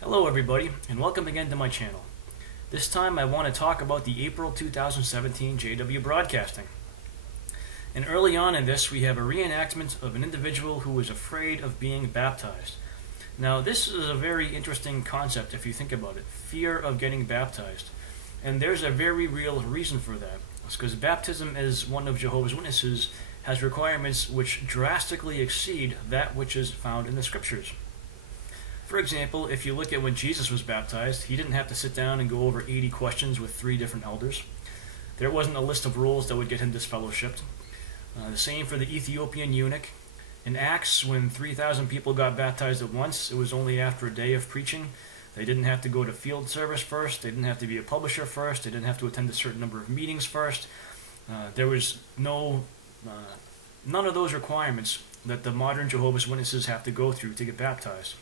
Hello everybody, and welcome again to my channel. This time I want to talk about the April 2017 JW Broadcasting. And early on in this, we have a reenactment of an individual who was afraid of being baptized. Now, this is a very interesting concept if you think about it, fear of getting baptized. And there's a very real reason for that. It's because baptism as one of Jehovah's Witnesses has requirements which drastically exceed that which is found in the scriptures. For example, if you look at when Jesus was baptized, he didn't have to sit down and go over 80 questions with 3 different elders. There wasn't a list of rules that would get him disfellowshipped. The same for the Ethiopian eunuch. In Acts, when 3,000 people got baptized at once, it was only after a day of preaching. They didn't have to go to field service first. They didn't have to be a publisher first. They didn't have to attend a certain number of meetings first. There was none of those requirements that the modern Jehovah's Witnesses have to go through to get baptized.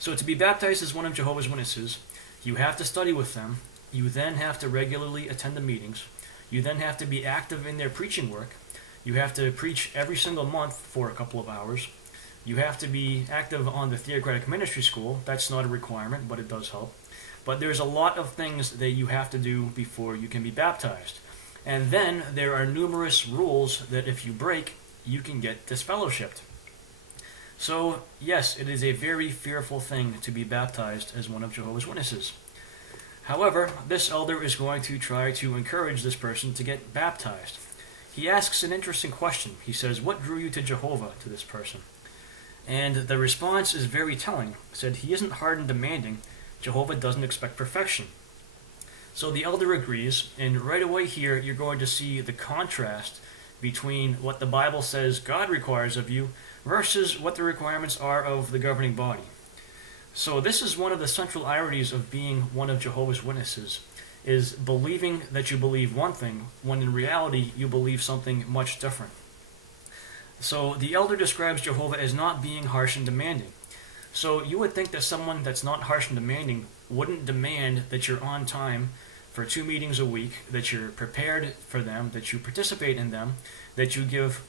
So to be baptized as one of Jehovah's Witnesses, you have to study with them. You then have to regularly attend the meetings. You then have to be active in their preaching work. You have to preach every single month for a couple of hours. You have to be active on the Theocratic Ministry School. That's not a requirement, but it does help. But there's a lot of things that you have to do before you can be baptized. And then there are numerous rules that if you break, you can get disfellowshipped. So, yes, it is a very fearful thing to be baptized as one of Jehovah's Witnesses. However, this elder is going to try to encourage this person to get baptized. He asks an interesting question. He says, "What drew you to Jehovah?" to this person. And the response is very telling. He said, "He isn't hard and demanding. Jehovah doesn't expect perfection." So the elder agrees, and right away here you're going to see the contrast between what the Bible says God requires of you versus what the requirements are of the governing body. So this is one of the central ironies of being one of Jehovah's Witnesses, is believing that you believe one thing when in reality you believe something much different. So the elder describes Jehovah as not being harsh and demanding. So you would think that someone that's not harsh and demanding wouldn't demand that you're on time for 2 meetings a week, that you're prepared for them, that you participate in them, that you give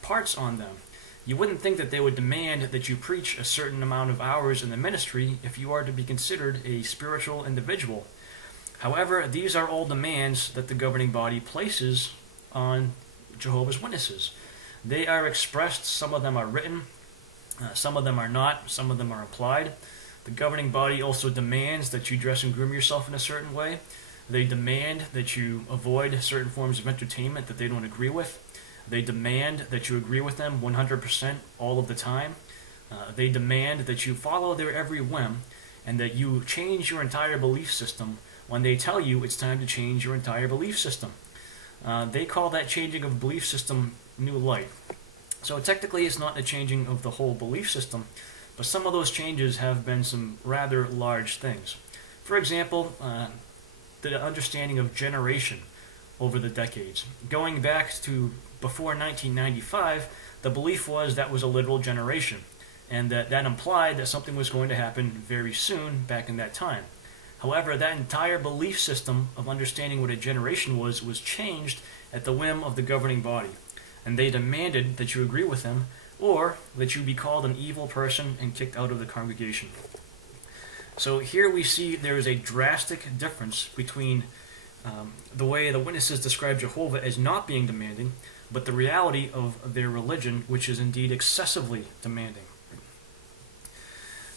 parts on them. You wouldn't think that they would demand that you preach a certain amount of hours in the ministry if you are to be considered a spiritual individual. However, these are all demands that the governing body places on Jehovah's Witnesses. They are expressed, some of them are written, some of them are not, some of them are implied. The governing body also demands that you dress and groom yourself in a certain way. They demand that you avoid certain forms of entertainment that they don't agree with. They demand that you agree with them 100% all of the time. They demand that you follow their every whim and that you change your entire belief system when they tell you it's time to change your entire belief system. They call that changing of belief system new light. So technically it's not the changing of the whole belief system, but some of those changes have been some rather large things. For example, the understanding of generation over the decades. Going back to before 1995, the belief was that was a literal generation, and that implied that something was going to happen very soon back in that time. However, that entire belief system of understanding what a generation was changed at the whim of the governing body, and they demanded that you agree with them or that you be called an evil person and kicked out of the congregation. So here we see there is a drastic difference between the way the witnesses describe Jehovah as not being demanding, but the reality of their religion, which is indeed excessively demanding.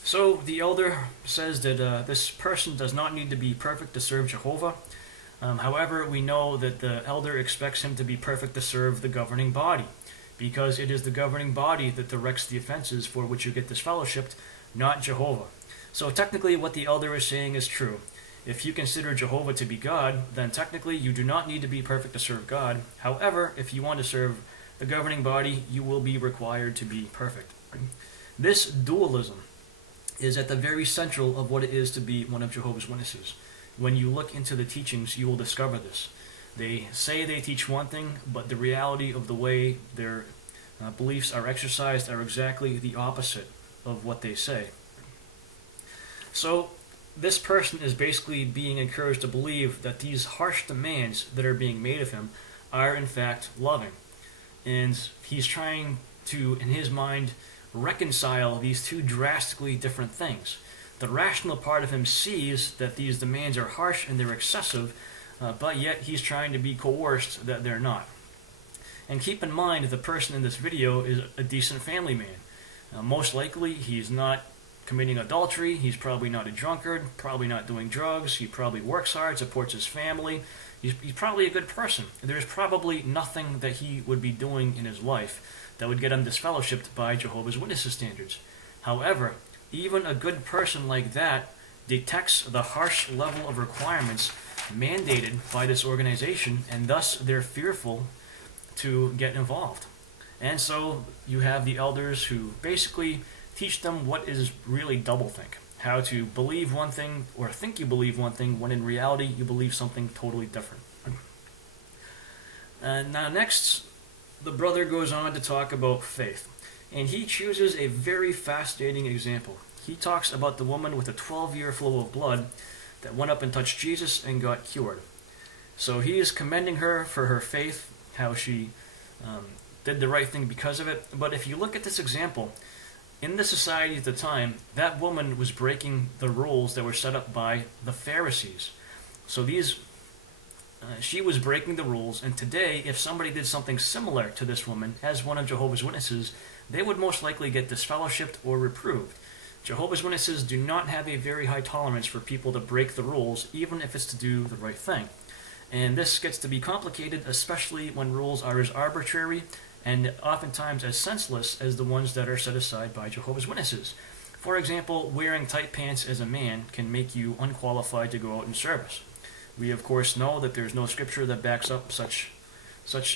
So the elder says that this person does not need to be perfect to serve Jehovah. However, we know that the elder expects him to be perfect to serve the governing body, because it is the governing body that directs the offenses for which you get disfellowshipped, not Jehovah. So technically what the elder is saying is true. If you consider Jehovah to be God, then technically you do not need to be perfect to serve God. However, if you want to serve the governing body, you will be required to be perfect. This dualism is at the very central of what it is to be one of Jehovah's Witnesses. When you look into the teachings, you will discover this. They say they teach one thing, but the reality of the way their beliefs are exercised are exactly the opposite of what they say. So this person is basically being encouraged to believe that these harsh demands that are being made of him are in fact loving. And he's trying to, in his mind, reconcile these two drastically different things. The rational part of him sees that these demands are harsh and they're excessive, but yet he's trying to be coerced that they're not. And keep in mind, the person in this video is a decent family man. Most likely, he's not committing adultery, he's probably not a drunkard, probably not doing drugs, he probably works hard, supports his family, he's probably a good person. There's probably nothing that he would be doing in his life that would get him disfellowshipped by Jehovah's Witnesses standards. However, even a good person like that detects the harsh level of requirements mandated by this organization, and thus they're fearful to get involved. And so you have the elders who basically teach them what is really doublethink, how to believe one thing or think you believe one thing when in reality you believe something totally different. Now next, the brother goes on to talk about faith, and he chooses a very fascinating example. He talks about the woman with a 12-year flow of blood that went up and touched Jesus and got cured. So he is commending her for her faith, how she did the right thing because of it. But if you look at this example, in the society at the time, that woman was breaking the rules that were set up by the Pharisees. So she was breaking the rules, and today, if somebody did something similar to this woman as one of Jehovah's Witnesses, they would most likely get disfellowshipped or reproved. Jehovah's Witnesses do not have a very high tolerance for people to break the rules, even if it's to do the right thing. And this gets to be complicated, especially when rules are as arbitrary and oftentimes as senseless as the ones that are set aside by Jehovah's Witnesses. For example, wearing tight pants as a man can make you unqualified to go out in service. We of course know that there's no scripture that backs up such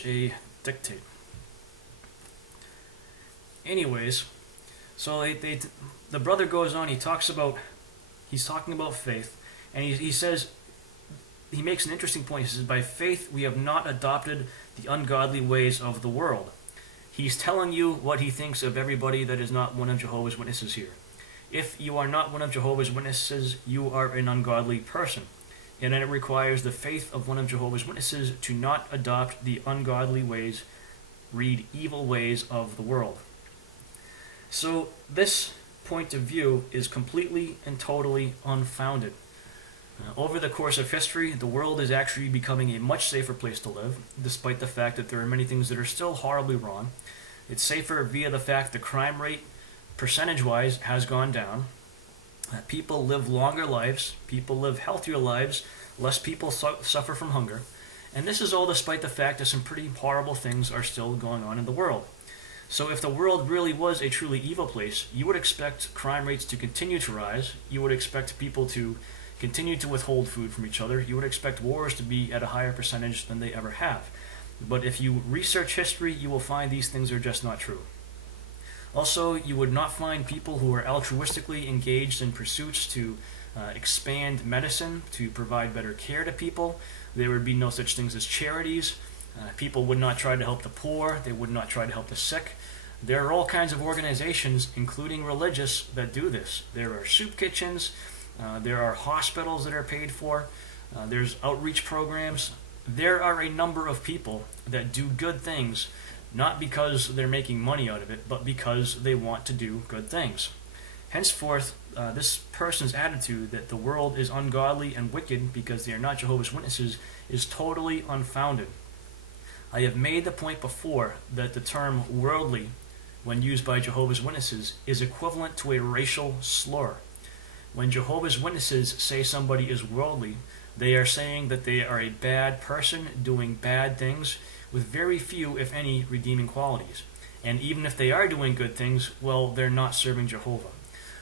a dictate. Anyways, so the brother goes on, he's talking about faith, and he says, he makes an interesting point. He says, by faith we have not adopted the ungodly ways of the world. He's telling you what he thinks of everybody that is not one of Jehovah's Witnesses here. If you are not one of Jehovah's Witnesses, you are an ungodly person. And then it requires the faith of one of Jehovah's Witnesses to not adopt the ungodly ways, read evil ways of the world. So this point of view is completely and totally unfounded. Over the course of history, the world is actually becoming a much safer place to live, despite the fact that there are many things that are still horribly wrong. It's safer via the fact the crime rate, percentage-wise, has gone down. People live longer lives, people live healthier lives, less people suffer from hunger. And this is all despite the fact that some pretty horrible things are still going on in the world. So if the world really was a truly evil place, you would expect crime rates to continue to rise, you would expect people to continue to withhold food from each other, you would expect wars to be at a higher percentage than they ever have. But if you research history, you will find these things are just not true. Also, you would not find people who are altruistically engaged in pursuits to expand medicine, to provide better care to people. There would be no such things as charities. People would not try to help the poor. They would not try to help the sick. There are all kinds of organizations, including religious, that do this. There are soup kitchens. There are hospitals that are paid for. There's outreach programs. There are a number of people that do good things, not because they're making money out of it, but because they want to do good things. Henceforth, this person's attitude that the world is ungodly and wicked because they are not Jehovah's Witnesses is totally unfounded. I have made the point before that the term worldly, when used by Jehovah's Witnesses, is equivalent to a racial slur. When Jehovah's Witnesses say somebody is worldly, they are saying that they are a bad person doing bad things with very few, if any, redeeming qualities. And even if they are doing good things, well, they're not serving Jehovah.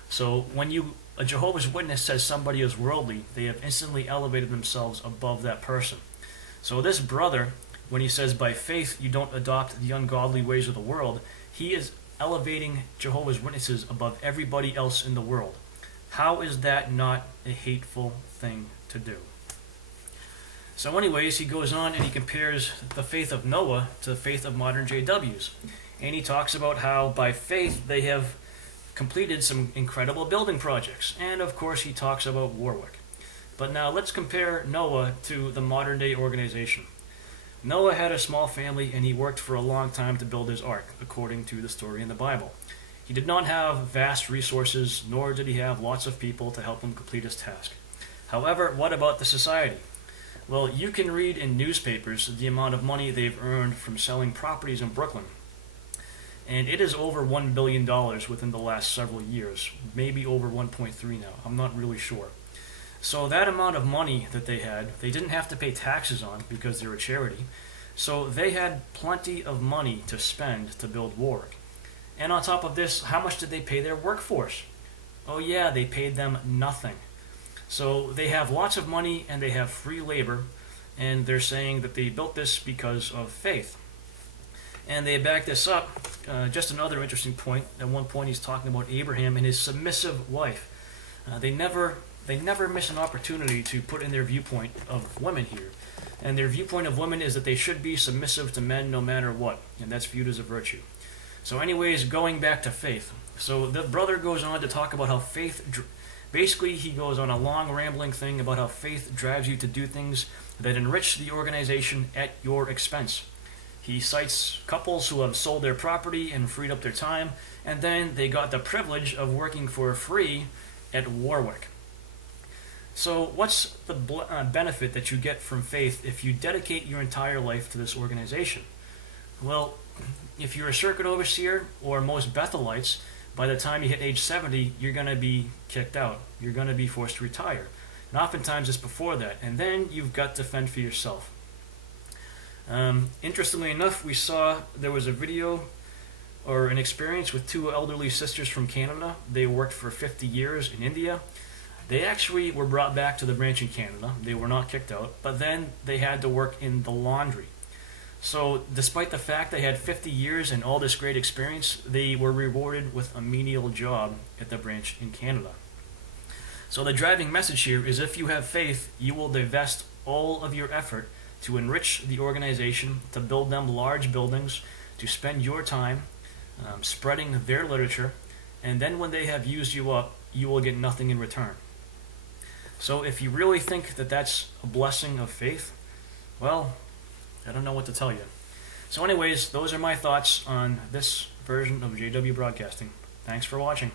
So when a Jehovah's Witness says somebody is worldly, they have instantly elevated themselves above that person. So this brother, when he says by faith you don't adopt the ungodly ways of the world, he is elevating Jehovah's Witnesses above everybody else in the world. How is that not a hateful thing to do? So anyways, he goes on and he compares the faith of Noah to the faith of modern JWs. And he talks about how by faith they have completed some incredible building projects. And of course he talks about Warwick. But now let's compare Noah to the modern day organization. Noah had a small family and he worked for a long time to build his ark, according to the story in the Bible. He did not have vast resources, nor did he have lots of people to help him complete his task. However, what about the society? Well, you can read in newspapers the amount of money they've earned from selling properties in Brooklyn. And it is over $1 billion within the last several years, maybe over 1.3 now. I'm not really sure. So that amount of money that they had, they didn't have to pay taxes on because they're a charity. So they had plenty of money to spend to build Warwick. And on top of this, how much did they pay their workforce? Oh yeah, they paid them nothing. So they have lots of money and they have free labor, and they're saying that they built this because of faith. And they back this up. Just another interesting point. At one point, he's talking about Abraham and his submissive wife. They never miss an opportunity to put in their viewpoint of women here. And their viewpoint of women is that they should be submissive to men no matter what, and that's viewed as a virtue. So anyways, going back to faith. So the brother goes on to talk about how faith, basically he goes on a long rambling thing about how faith drives you to do things that enrich the organization at your expense. He cites couples who have sold their property and freed up their time, and then they got the privilege of working for free at Warwick. So what's the benefit that you get from faith if you dedicate your entire life to this organization? Well, if you're a circuit overseer or most Bethelites, by the time you hit age 70, you're going to be kicked out. You're going to be forced to retire. And oftentimes it's before that. And then you've got to fend for yourself. Interestingly enough, we saw there was a video or an experience with two elderly sisters from Canada. They worked for 50 years in India. They actually were brought back to the branch in Canada. They were not kicked out, but then they had to work in the laundry. So despite the fact they had 50 years and all this great experience, they were rewarded with a menial job at the branch in Canada. So the driving message here is if you have faith, you will divest all of your effort to enrich the organization, to build them large buildings, to spend your time spreading their literature, and then when they have used you up, you will get nothing in return. So if you really think that that's a blessing of faith, well, I don't know what to tell you. So anyways, those are my thoughts on this version of JW Broadcasting. Thanks for watching.